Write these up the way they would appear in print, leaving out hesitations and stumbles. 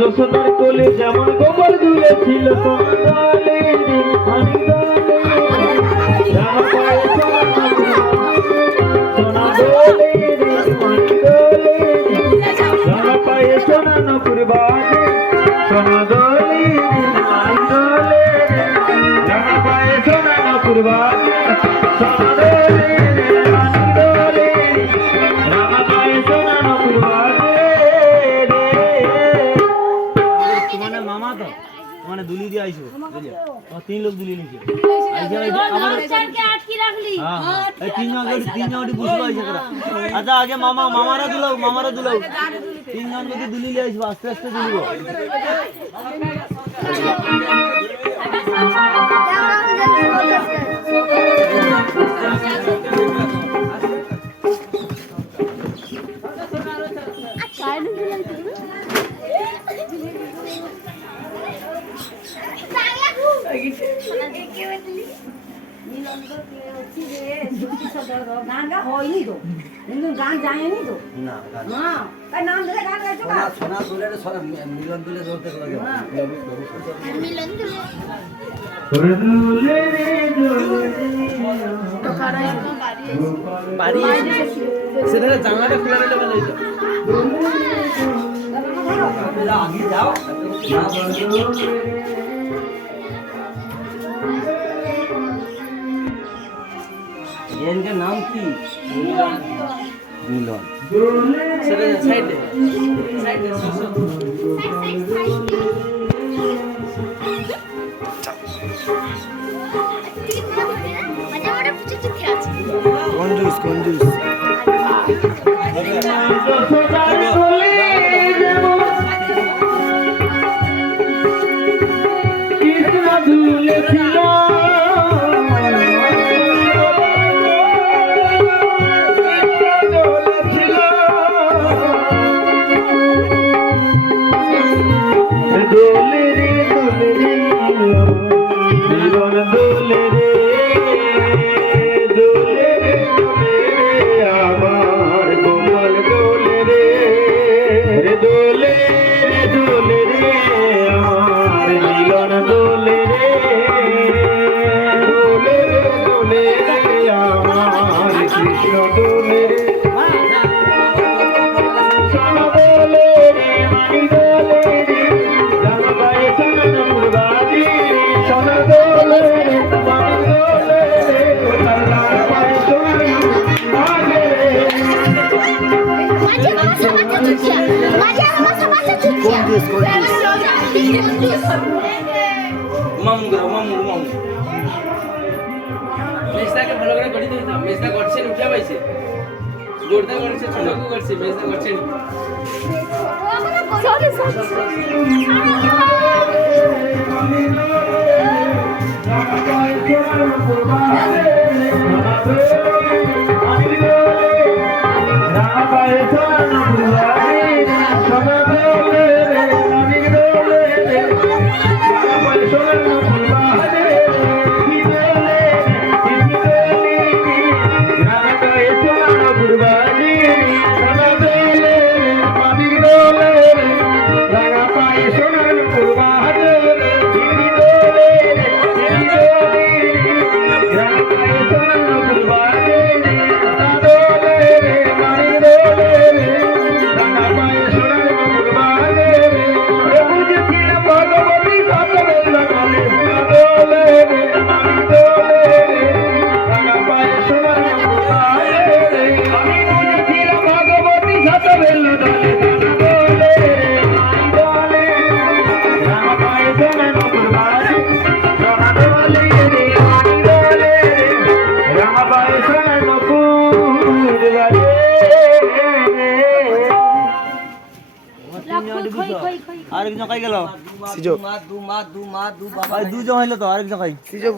যশোদার কোলে যেমন গোবর দুলে ছিল সোনা দোলে সোনা পায়ে সোনা নপুর বাজে সোনা দোলে সোনা পায়ে সোনা নপুর বাজে সোনা দোলে দোলে সোনা পায়ে সোনা নপুর বাজে মানে দুলি দিয়ে আইছো বুঝলে ও তিন লোক দুলি নিছে আইছে আমার চারকে আটকি রাখলি হ্যাঁ এই তিন জন বুঝলো আইছে করা আচ্ছা আগে মামারা দুলাও তিন জন যদি দুলি নিয়ে আইছো আস্তে আস্তে দুলিবো সেটা জানাটা খোলা রেখে ভালো হইতো আগে যাও इनका नाम की मिलन साइड कंजूस মেজদাকে ভালো করে গড়ি দিতে মেজদা করছে উঠা পাইছে গোড়দা করছে ছোটকু করছে মেজদা করছে আরেকজন কই গেল সিজো দু বাবা দুজন হইলো তো আরেকজন কই সিজো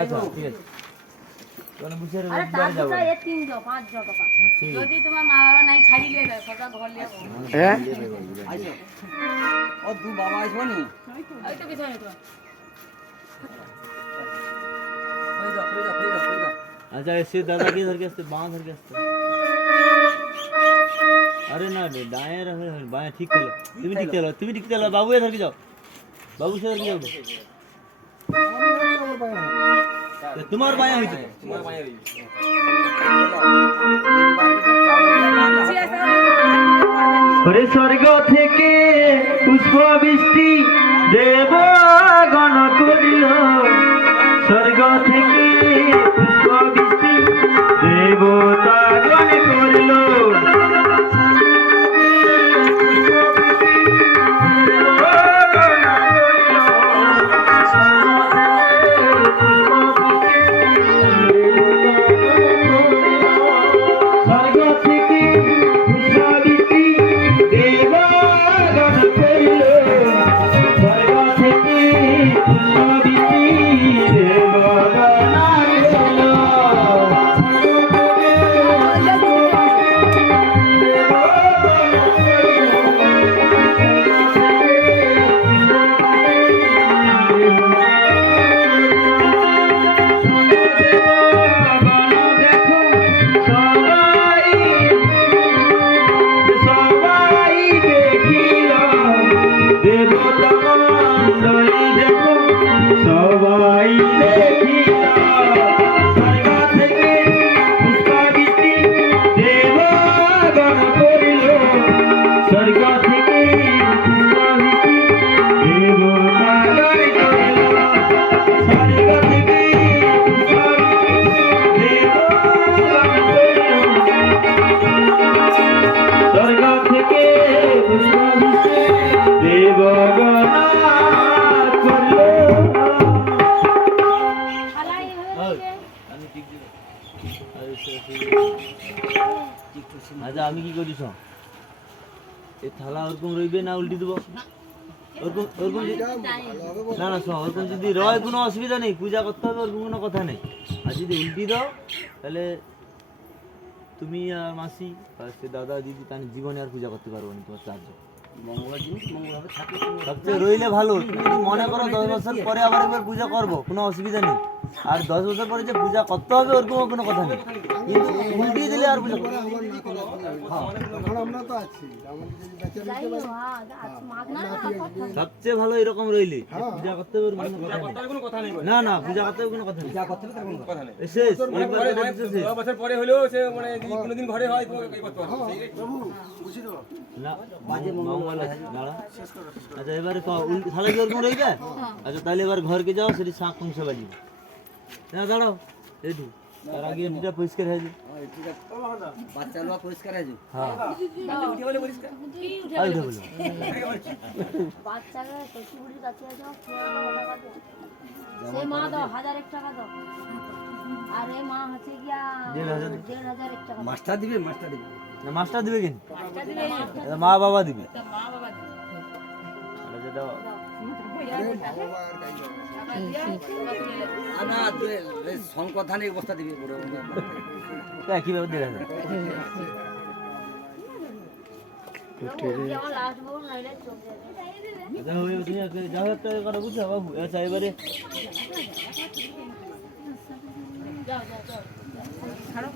আচ্ছা ঠিক আছে কোন বুঝে রে বাড়ি যাব আরে 3 জন 5 জন টাকা যদি তোমার মা বাবা নাই ছাড়ি লিয়ে দাও সদা ঘর লিয়ে হ্যাঁ ও तू बाबा आइसबनी ওই তো পিছনে তো अच्छा ऐसे दादा की धर के आस्ते बांह धर के आस्ते अरे ना रे दाएं रहे बाएं ठीक चलो तुम भी ठीक चलो बाबू ये धर के जाओ बाबू से धर के जाओ तुम्हार बायां हुई तुम्हारे बाएं रही ওরে স্বর্গ থেকে পুষ্প বৃষ্টি দেব গণ করিল স্বর্গ থেকে পুষ্প বৃষ্টি দেবতা গণ করিল আচ্ছা আমি কি করিস এই থালা ওরকম রইবে না উল্টি দেবো ওরকম ওরকম না না শোনো ওরকম যদি রয় কোনো অসুবিধা নেই পূজা করতে হবে ওরকম কোনো কথা নেই আর যদি উল্টি দাও তাহলে তুমি আর মাসি আর সে দাদা দিদি তাহলে জীবনে আর পূজা করতে পারবো না তোমার চারজন মঙ্গলবার জিনিস মঙ্গলবার থাকে সবচেয়ে রইলে ভালো তুমি যদি মনে করো 10 বছর পরে আবার একবার পূজা করবো কোনো অসুবিধা নেই আর 10 বছর পরে যে পূজা করতে হবে ওরকম কোনো কথা নেই উল্টিয়ে দিলে আর পূজা করতে সবচেয়ে ভালো এরকম রইলে পূজা করতে হবে কোনো কথা নেই না না পূজা করতে হবে কোনো কথা নেই শেষ একবার বছর পরে হলেও সে মানে যদি কোনোদিন ঘরে হয় তো এই করতে পারবে না বাজে মঙ্গল আছে দাঁড়া আচ্ছা এবারে থালা কি ওরকম রইবে আচ্ছা তাহলে এবার ঘরকে যাও সেটি শাঁখ কংস বাজিবে না দাঁড়াও এইটু তার আগে এটিটা পরিষ্কার হয়ে যায় বাচ্চা লোক পরিষ্কার হয়ে যায় হ্যাঁ উঠে বলে পরিষ্কার আর উঠে বলো বাচ্চাকে শ্বশুরবাড়ির কাছে যাও সে মা দাও 1001 টাকা দাও আর এই মা হচ্ছে গিয়া 1500 টাকা মাস্টার দিবে না মাস্টার দিবে কেন মাস্টার দিবে না মা বাবা দিবে মা বাবা দিবে আচ্ছা দাও না সংকথানে অবস্থা দিবে বড় তা কিভাবে দেবে আমার লাস্ট বউ নাইলে চোখ যাবে আচ্ছা ওই তুমি যাও একটা কথা বুঝছো বাবু আচ্ছা এবারে যাও ছাড়ো